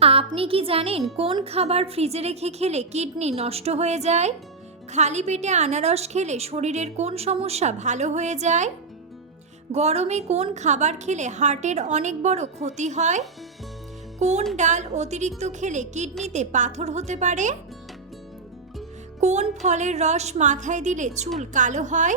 আপনি কি জানেন কোন খাবার ফ্রিজে রেখে খেলে কিডনি নষ্ট হয়ে যায়? খালি পেটে আনারস খেলে শরীরের কোন সমস্যা ভালো হয়ে যায়? গরমে কোন খাবার খেলে হার্টের অনেক বড় ক্ষতি হয়? কোন ডাল অতিরিক্ত খেলে কিডনিতে পাথর হতে পারে? কোন ফলের রস মাথায় দিলে চুল কালো হয়?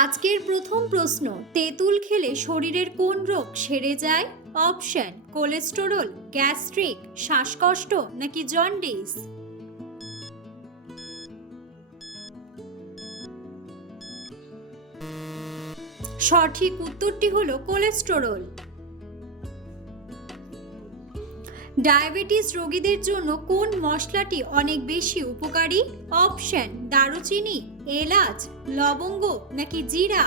আজকের প্রথম প্রশ্ন, তেঁতুল খেলে শরীরের কোন রোগ সেরে যায়? অপশন, কোলেস্টেরল, গ্যাস্ট্রিক, শ্বাসকষ্ট নাকি জন্ডিস? সঠিক উত্তরটি হলো কোলেস্টেরল। ডায়াবেটিস রোগীদের জন্য কোন মশলাটি অনেক বেশি উপকারী? অপশন, দারুচিনি, এলাচ, লবঙ্গ নাকি জিরা?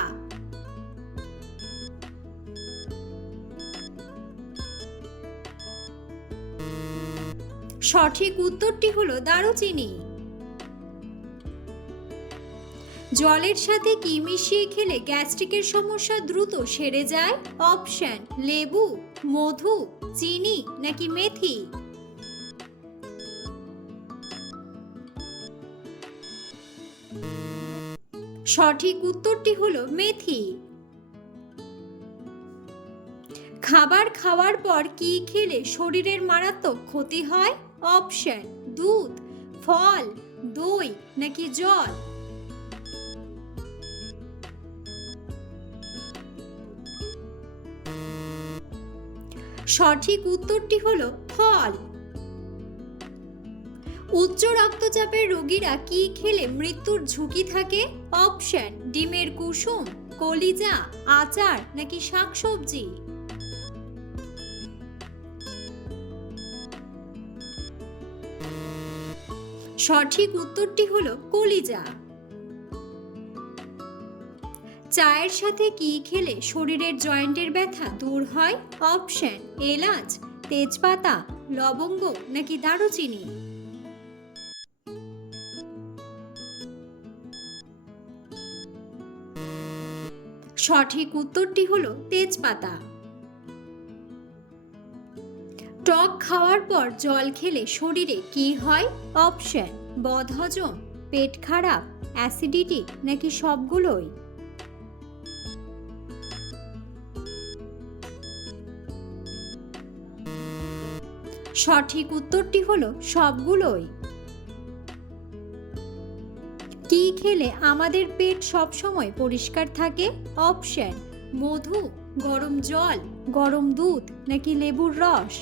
সঠিক উত্তরটি হলো দারুচিনি। জলের সাথে কি মিশিয়ে খেলে গ্যাস্ট্রিকের সমস্যা দ্রুত সেরে যায়? অপশন, লেবু, মধু। চিনি নাকি মেথি? সঠিক উত্তরটি হলো মেথি। খাবার খাওয়ার পর কি খেলে শরীরের মারাত্মক ক্ষতি হয়? অপশন, দুধ, ফল, দই নাকি জল? সঠিক উত্তরটি হল ফল। উচ্চ রক্তচাপের রোগীরা কি খেলে মৃত্যুর ঝুঁকি থাকে? অপশন, ডিমের কুসুম, কলিজা, আচার নাকি শাকসবজি? সঠিক উত্তরটি হলো কলিজা। চায়ের সাথে কি খেলে শরীরের জয়েন্টের ব্যথা দূর হয়? অপশন, এলাচ, তেজপাতা, লবঙ্গ নাকি দারুচিনি? সঠিক উত্তরটি হলো তেজপাতা। টক খাওয়ার পর জল খেলে শরীরে কি হয়? অপশন, বদহজম, পেট খারাপ, অ্যাসিডিটি নাকি সবগুলোই? সঠিক উত্তরটি হলো সবগুলোই। কি খেলে আমাদের পেট সবসময় পরিষ্কার থাকে? অপশন, মধু, গরম জল, গরম দুধ নাকি লেবুর রস?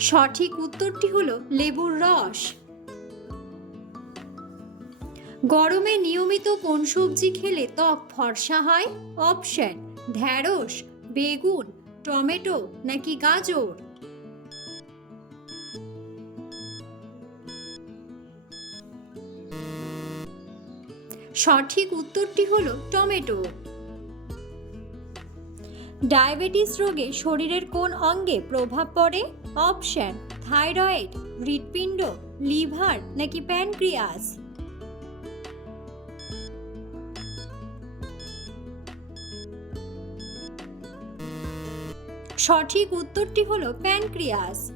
সঠিক উত্তরটি হলো লেবুর রস। গরমে নিয়মিত কোন সবজি খেলে ত্বক ফর্সা হয়? অপশন, ঢ্যাঁড়স, বেগুন, টমেটো নাকি গাজর? সঠিক উত্তরটি হলো টমেটো। ডায়াবেটিস রোগে শরীরের কোন অঙ্গে প্রভাব পড়ে? অপশন, থাইরয়েড, হৃৎপিণ্ড, লিভার নাকি প্যানক্রিয়াস? সঠিক উত্তরটি হলো প্যানক্রিয়াস।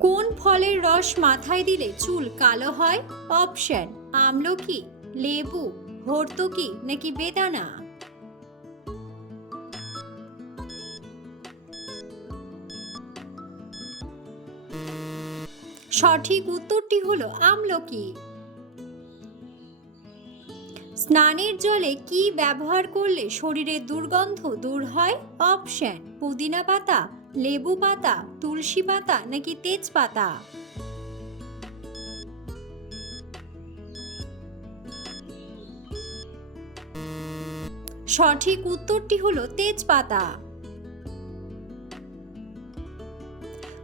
কোন ফলের রস মাথায় দিলে চুল কালো হয়? অপশন আমলকি লেবু হর্তকি নাকি বেদানা? সঠিক উত্তরটি হলো আমলকি। স্নানের জলে কি ব্যবহার করলে শরীরের দুর্গন্ধ দূর হয়? অপশন, পুদিনা পাতা, লেবু পাতা, তুলসী পাতা নাকি তেজপাতা? সঠিক উত্তরটি হলো তেজপাতা।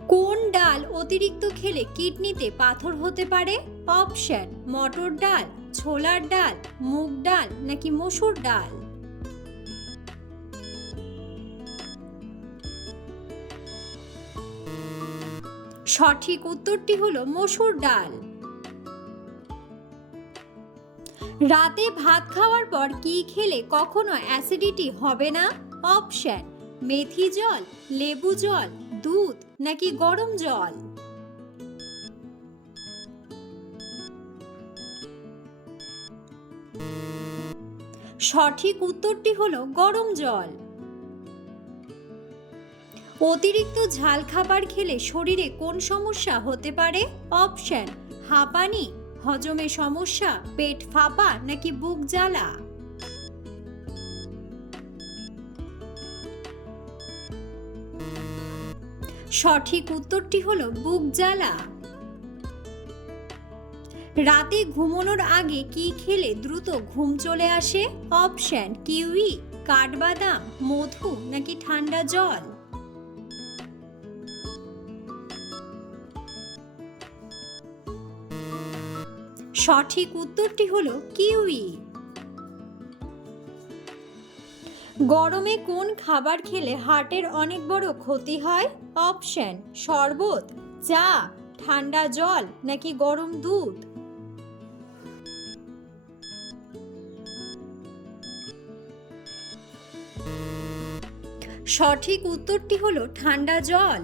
কোন ডাল অতিরিক্ত খেলে কিডনিতে পাথর হতে পারে? অপশন, মটর ডাল ছোলার ডাল, মুগ ডাল নাকি মসুর ডাল? সঠিক উত্তরটি হলো মসুর ডাল। রাতে ভাত খাওয়ার পর কি খেলে কখনো অ্যাসিডিটি হবে না? অপশন, মেথি জল, লেবু জল, দুধ নাকি গরম জল? সঠিক উত্তরটি হলো গরম জল। অতিরিক্ত ঝাল খাবার খেলে শরীরে কোন সমস্যা হতে পারে? অপশন, হাঁপানি, হজমে সমস্যা, পেট ফাঁপা নাকি বুক জ্বালা? সঠিক উত্তরটি হলো বুক জ্বালা। রাতে ঘুমানোর আগে কি খেলে দ্রুত ঘুম চলে আসে? অপশন, কিউই, কাঠবাদাম, মধু নাকি ঠান্ডা জল? সঠিক উত্তরটি হলো কিউই। গরমে কোন খাবার খেলে হার্টের অনেক বড় ক্ষতি হয়? অপশন, শরবত, চা, ঠান্ডা জল নাকি গরম দুধ? সঠিক উত্তরটি হলো ঠান্ডা জল।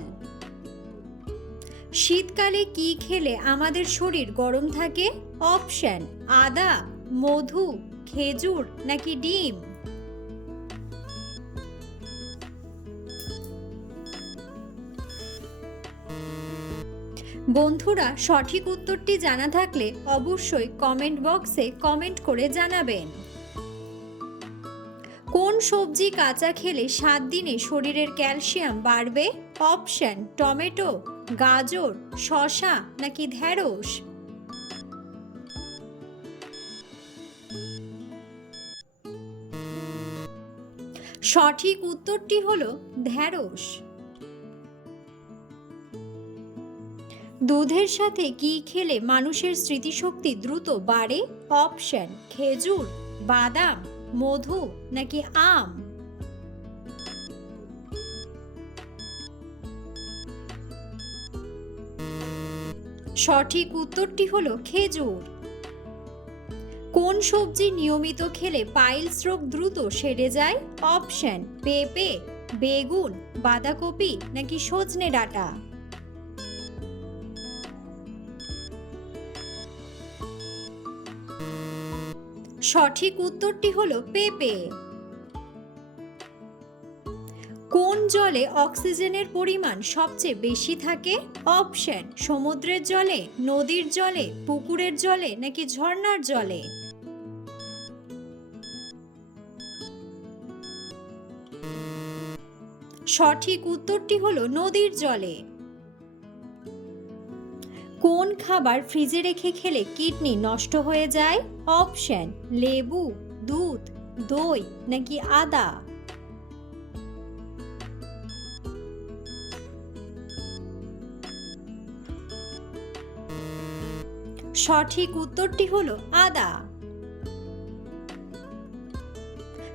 শীতকালে কি খেলে আমাদের শরীর গরম থাকে? অপশন, আদা, মধু, খেজুর নাকি ডিম? বন্ধুরা, সঠিক উত্তরটি জানা থাকলে অবশ্যই কমেন্ট বক্সে কমেন্ট করে জানাবেন। কোন সবজি কাঁচা খেলে সাত দিনে শরীরের ক্যালসিয়াম বাড়বে? অপশন, টমেটো, গাজর শশা নাকি ঢ্যাঁড়স সঠিক উত্তরটি হলো ঢ্যাঁড়স দুধের সাথে কি খেলে মানুষের স্মৃতিশক্তি দ্রুত বাড়ে? অপশন, খেজুর, বাদাম। মধু নাকি আম? সঠিক উত্তরটি হলো খেজুর। কোন সবজি নিয়মিত খেলে পাইলস রোগ দ্রুত সেরে যায়? অপশন পেঁপে, বেগুন, বাঁধাকপি নাকি সজনে ডাঁটা? সঠিক উত্তরটি হলো পেঁপে। কোন জলে অক্সিজেনের পরিমাণ সবচেয়ে বেশি থাকে? অপশন, সমুদ্রের জলে, নদীর জলে, পুকুরের জলে নাকি ঝর্ণার জলে? সঠিক উত্তরটি হলো নদীর জলে। কোন খাবার ফ্রিজে রেখে খেলে কিডনি নষ্ট হয়ে যায়? অপশন, লেবু, দুধ, দই নাকি আদা? সঠিক উত্তরটি হলো আদা।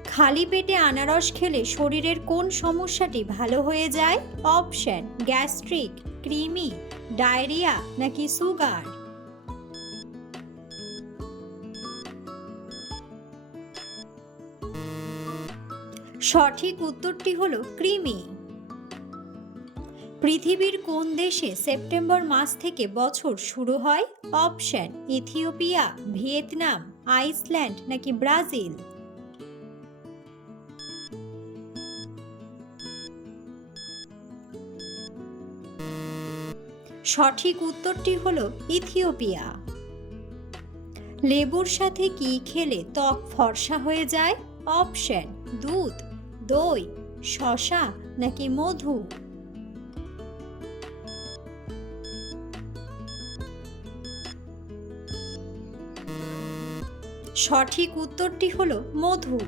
খালি পেটে আনারস খেলে শরীরের কোন সমস্যাটি ভালো হয়ে যায়? Option, gastric. ক্রিমি, ডায়রিয়া নাকি সুগার? সঠিক উত্তরটি হলো কৃমি পৃথিবীর কোন দেশে সেপ্টেম্বর মাস থেকে বছর শুরু হয়? অপশন, ইথিওপিয়া, ভিয়েতনাম, আইসল্যান্ড নাকি ব্রাজিল? সঠিক উত্তরটি হলো ইথিওপিয়া। লেবুর সাথে কি খেলে ত্বক ফর্সা হয়ে যায়? অপশন, দুধ, দই শশা নাকি মধু? সঠিক উত্তরটি হলো মধু।